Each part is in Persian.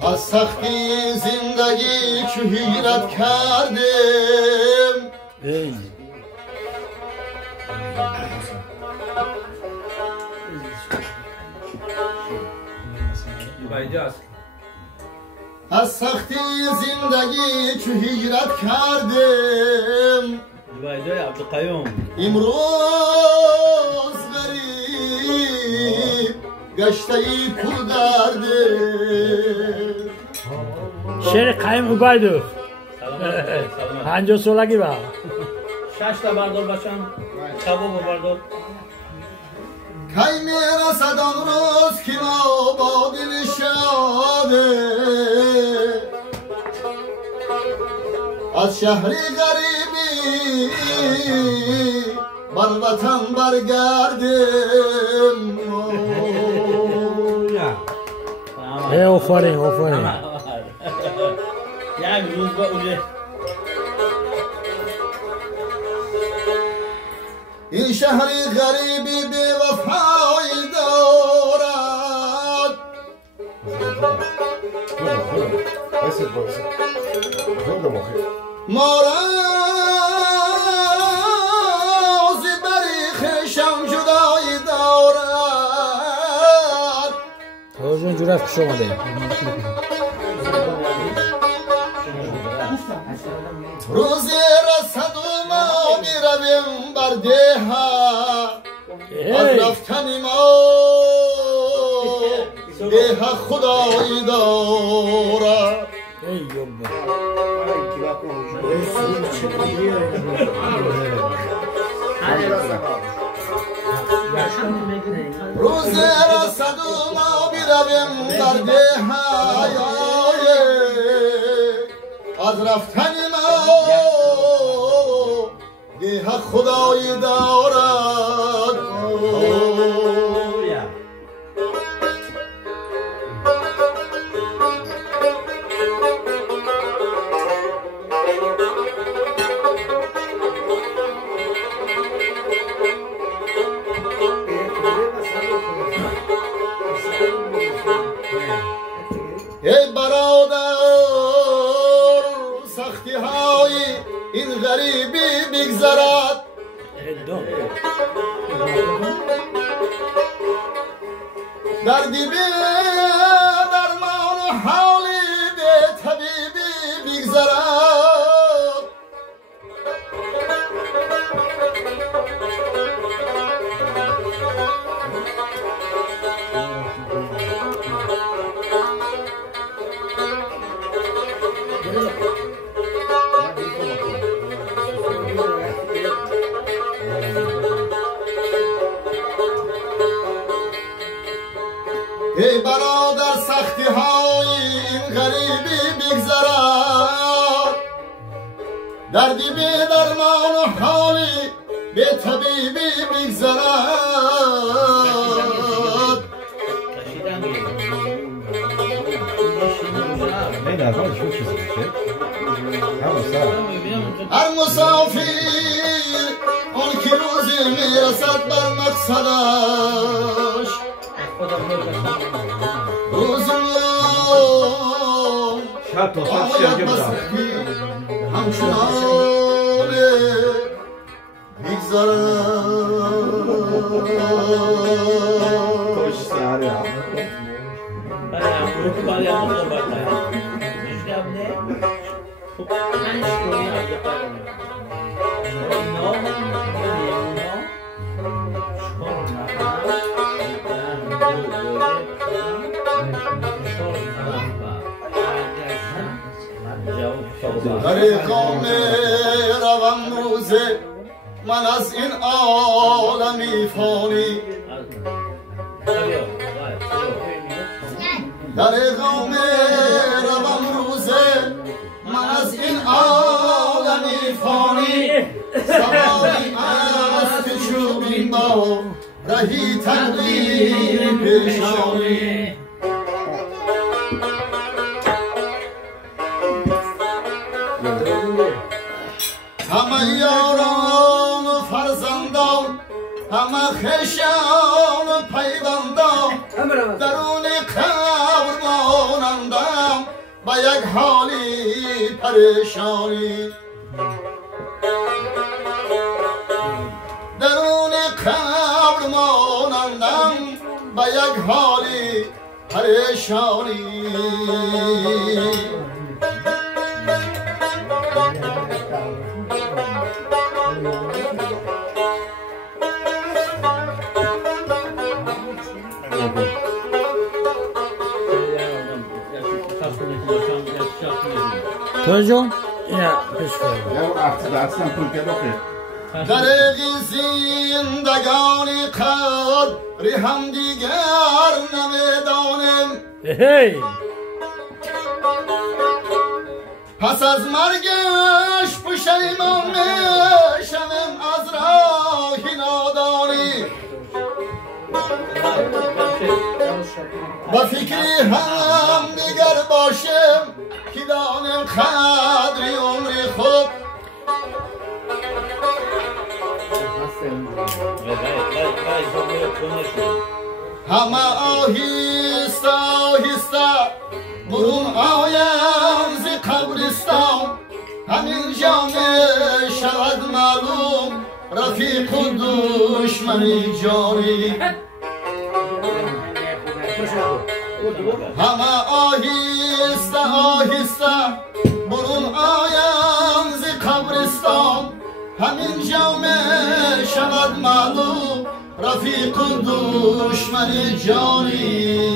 از سختی زندگی چو حیرت کردم از سختی زندگی چو حیرت کردم امروز غریب گشته ای پر دردم شعر قایم عبیدو 50 سالگی با 6 تا بردار بچم کباب بردار کی میرسد آن روز که ما با دل شاده از شهری غریبی بر وطن برگردم آفرین یک روز با اوله این شهری غریبی به وفایی دارد ما را ز بری خویشم جدایی دارد حاضر جور از پیش آمده روزی رسد و ما میرویم بر ده از رفتن ما ده خدایی دارد روزی رسد و ما میرویم بر ده از رفتن ما ده خدایی دارد ای برادر سختی های این غریبی بگذرد دردی به درمان و حالی به طبیبی بگذرد ای برادر سختی های این غریبی بگذرد دردی به درمان و حالی به طبیبی بگذرد هر مسافر آن که روزی میرسد بر مقصدش روزمون آید بسخی همچنان طریقا میروم روزه من از این عالمی فانی طریقا میروم روزه من از این عالمی فانی سواری است که چوبین با رهی تقدیر پیشانی همه یاران همه خشم پیوندم درون قبر مانندم با یک حالی پریشانی درون قبر مانندم با یک حالی پریشانی توجون یا پیش کنید درقی زندگانی قدری هم دیگر نمیدانم هی پس از مرگش پشیمان میشوم از راهی نادانی با فکری هم دیگر باشم که دانم قدری عمر خود همه آهسته آهسته برون آیم ز قبرستان همینجا می شود معلوم رفیق و دشمنی جانی همه آهسته آهسته برون آیم ز قبرستان همینجا می شود معلوم رفیق و دشمن جانی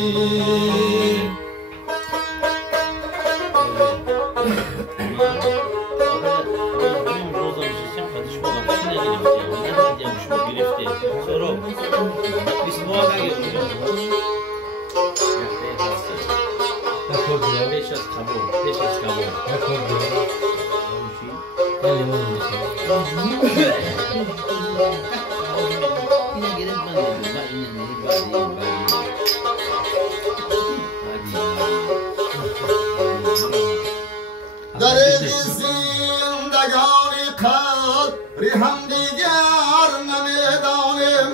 در زندگانی قدری هم دیگر نمیدانم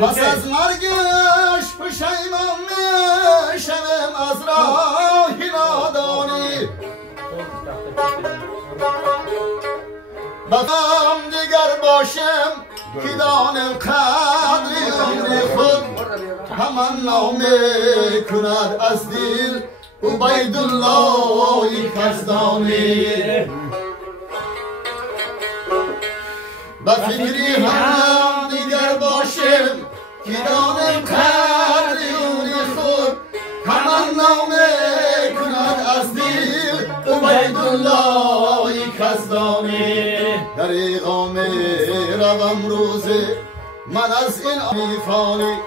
پس از مرگش پشیمان میشوم از راهی نادانی بفهم دیگر باشم که دانم قدری عمر خود تمنا میکند از دل عبیدالله یزدانی به فکری هم دیگر باشم که دانم قدری عمر خود تمنا میکند از دل عبیدالله یزدانی دریغا میروم روزه من از این فانی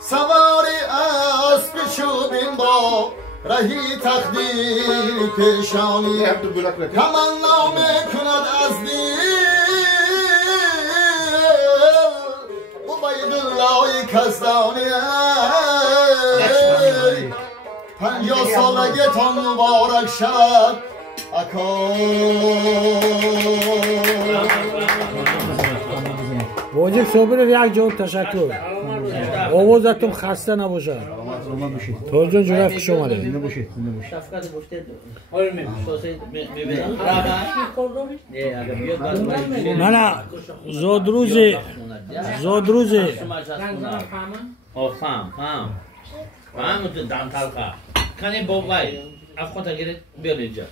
سواری اسب چوبین با رهی تقدیر پیشانی تمنا میکند از دل عبیدالله یزدانی 50 سالگیتان مبارک شد اکا واجب صبر یک جان تشکر آوازتون خسته نباشد توجون جورف خوش آمده نه زادروزی فهم تو دم تلخه کنی بابای افخوتا گیرید بیار اینجا